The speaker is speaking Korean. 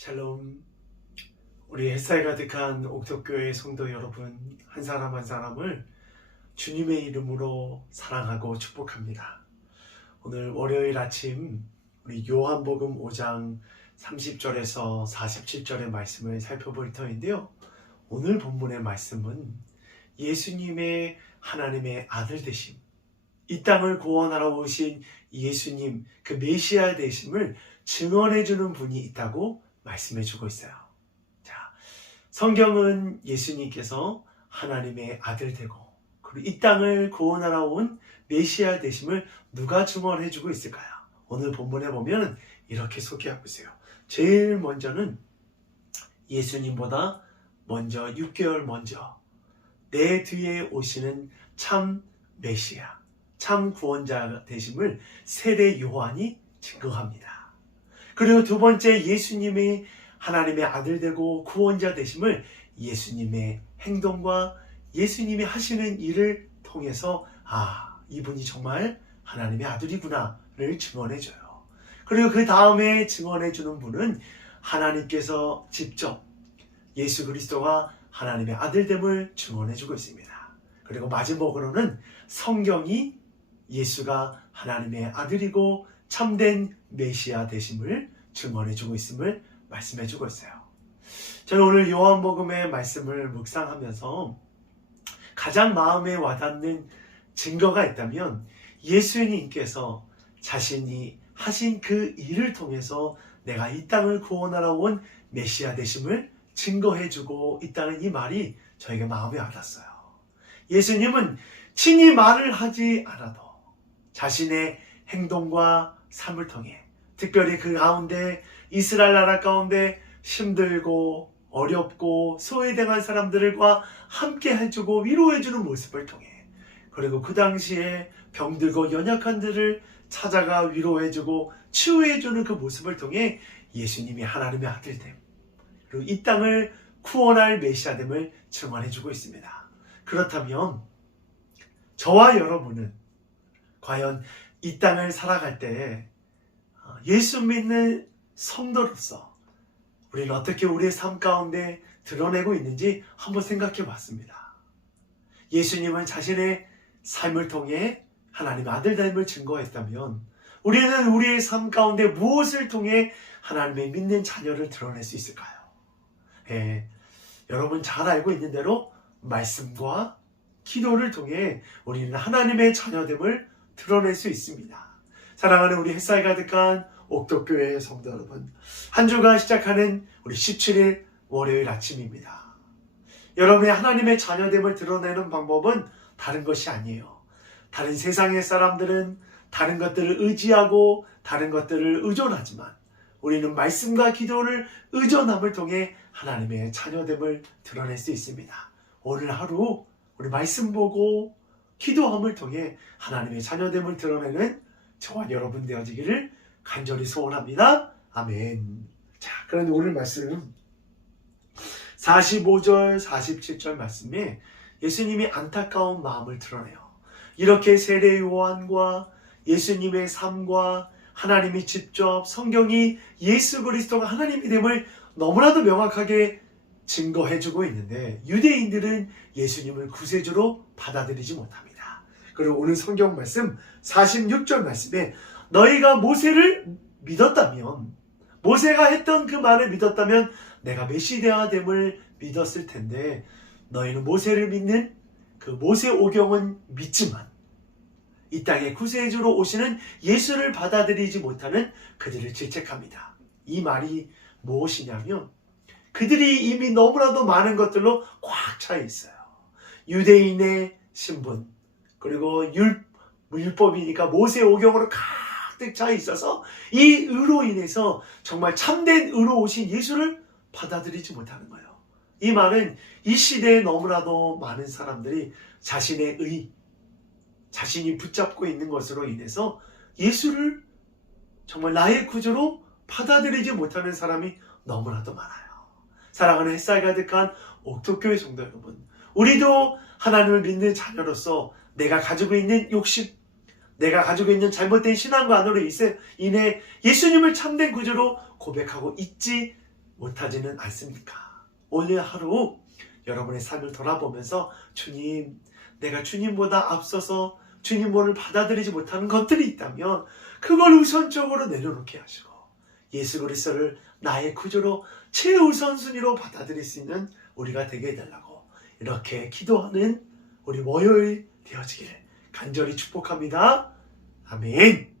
샬롬. 우리 햇살 가득한 옥토교회 성도 여러분, 한 사람 한 사람을 주님의 이름으로 사랑하고 축복합니다. 오늘 월요일 아침 우리 요한복음 5장 30절에서 47절의 말씀을 살펴볼 터인데요. 오늘 본문의 말씀은 예수님의 하나님의 아들 되심, 이 땅을 구원하러 오신 예수님, 그 메시아 되심을 증언해 주는 분이 있다고 말씀해 주고 있어요. 자, 성경은 예수님께서 하나님의 아들 되고 그리고 이 땅을 구원하러 온 메시아 되심을 누가 증언해 주고 있을까요? 오늘 본문에 보면 이렇게 소개하고 있어요. 제일 먼저는 예수님보다 먼저 6개월 먼저 내 뒤에 오시는 참 메시아, 참 구원자 되심을 세례 요한이 증거합니다. 그리고 두 번째 예수님이 하나님의 아들 되고 구원자 되심을 예수님의 행동과 예수님이 하시는 일을 통해서 아, 이분이 정말 하나님의 아들이구나를 증언해 줘요. 그리고 그 다음에 증언해 주는 분은 하나님께서 직접 예수 그리스도가 하나님의 아들됨을 증언해 주고 있습니다. 그리고 마지막으로는 성경이 예수가 하나님의 아들이고 참된 메시아 되심을 증언해 주고 있음을 말씀해 주고 있어요. 저는 오늘 요한복음의 말씀을 묵상하면서 가장 마음에 와닿는 증거가 있다면 예수님께서 자신이 하신 그 일을 통해서 내가 이 땅을 구원하러 온 메시아 되심을 증거해 주고 있다는 이 말이 저에게 마음에 와닿았어요. 예수님은 친히 말을 하지 않아도 자신의 행동과 삶을 통해 특별히 그 가운데 이스라엘 나라 가운데 힘들고 어렵고 소외당한 사람들과 함께 해주고 위로해주는 모습을 통해 그리고 그 당시에 병들고 연약한들을 찾아가 위로해주고 치유해주는 그 모습을 통해 예수님이 하나님의 아들됨 그리고 이 땅을 구원할 메시아됨을 증언해주고 있습니다. 그렇다면 저와 여러분은 과연 이 땅을 살아갈 때 예수 믿는 성도로서 우리는 어떻게 우리의 삶 가운데 드러내고 있는지 한번 생각해 봤습니다. 예수님은 자신의 삶을 통해 하나님의 아들 됨을 증거했다면 우리는 우리의 삶 가운데 무엇을 통해 하나님의 믿는 자녀를 드러낼 수 있을까요? 예, 여러분 잘 알고 있는 대로 말씀과 기도를 통해 우리는 하나님의 자녀됨을 드러낼 수 있습니다. 사랑하는 우리 햇살 가득한 옥덕교회 성도 여러분, 한 주간 시작하는 우리 17일 월요일 아침입니다. 여러분의 하나님의 자녀됨을 드러내는 방법은 다른 것이 아니에요. 다른 세상의 사람들은 다른 것들을 의지하고 다른 것들을 의존하지만 우리는 말씀과 기도를 의존함을 통해 하나님의 자녀됨을 드러낼 수 있습니다. 오늘 하루 우리 말씀 보고 기도함을 통해 하나님의 자녀됨을 드러내는 저와 여러분 되어지기를 간절히 소원합니다. 아멘. 자, 그런데 오늘 말씀 45절, 47절 말씀에 예수님이 안타까운 마음을 드러내요. 이렇게 세례 요한과 예수님의 삶과 하나님이 직접 성경이 예수 그리스도가 하나님이 됨을 너무나도 명확하게 증거해주고 있는데 유대인들은 예수님을 구세주로 받아들이지 못합니다. 그리고 오늘 성경 말씀 46절 말씀에 너희가 모세를 믿었다면 모세가 했던 그 말을 믿었다면 내가 메시데아 됨을 믿었을 텐데 너희는 모세를 믿는 그 모세 오경은 믿지만 이 땅에 구세주로 오시는 예수를 받아들이지 못하는 그들을 질책합니다. 이 말이 무엇이냐면 그들이 이미 너무나도 많은 것들로 꽉 차 있어요. 유대인의 신분 그리고 율, 율법이니까 모세 오경으로 가득 차 있어서 이 의로 인해서 정말 참된 의로 오신 예수를 받아들이지 못하는 거예요. 이 말은 이 시대에 너무나도 많은 사람들이 자신의 의, 자신이 붙잡고 있는 것으로 인해서 예수를 정말 나의 구주로 받아들이지 못하는 사람이 너무나도 많아요. 사랑하는 햇살 가득한 옥토교회 성도 여러분, 우리도 하나님을 믿는 자녀로서 내가 가지고 있는 욕심, 내가 가지고 있는 잘못된 신앙관으로 인해 예수님을 참된 구주로 고백하고 있지 못하지는 않습니까? 오늘 하루 여러분의 삶을 돌아보면서 주님, 내가 주님보다 앞서서 주님을 받아들이지 못하는 것들이 있다면 그걸 우선적으로 내려놓게 하시고 예수 그리스도를 나의 구조로 최우선순위로 받아들일 수 있는 우리가 되게 해달라고 이렇게 기도하는 우리 월요일 되어지기를 간절히 축복합니다. 아멘.